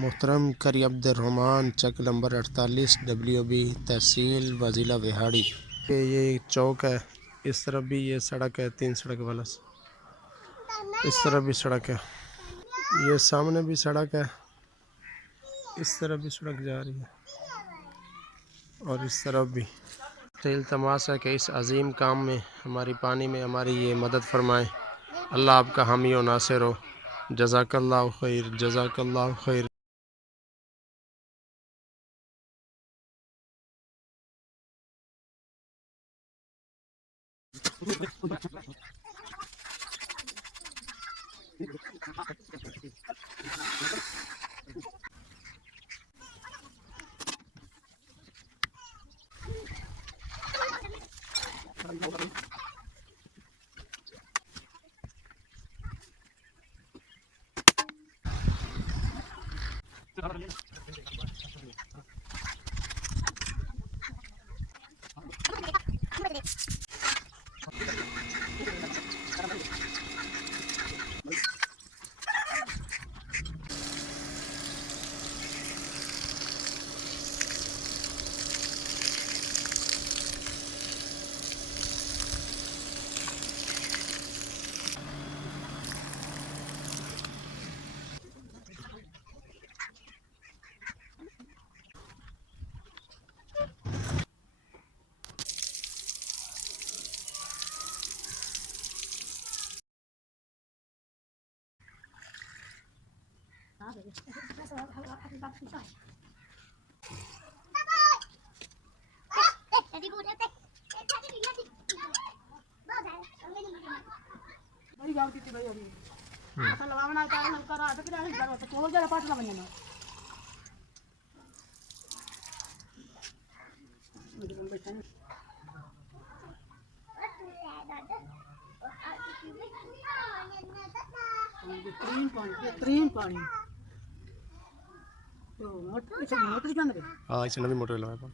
मोहतरम करी अब्दुर्रहमान चक number 48 WB तहसील वजीला विहाड़ी। ये चौक है, इस तरफ भी ये सड़क है, 3 सड़क वाला, इस तरफ भी सड़क है, ये सामने भी सड़क है, इस तरफ भी सड़क जा रही है और इस तरफ भी। इल्तमास है कि इस अजीम काम में हमारी पानी में हमारी ये मदद फरमाएँ। अल्लाह आपका हामी व नासिर हो। जज़ाकल्लाहु खैर, जज़ाकल्लाहु खैर। बेहतरीन पानी तो मोटर हाँ, इसने भी मोटर लगाया।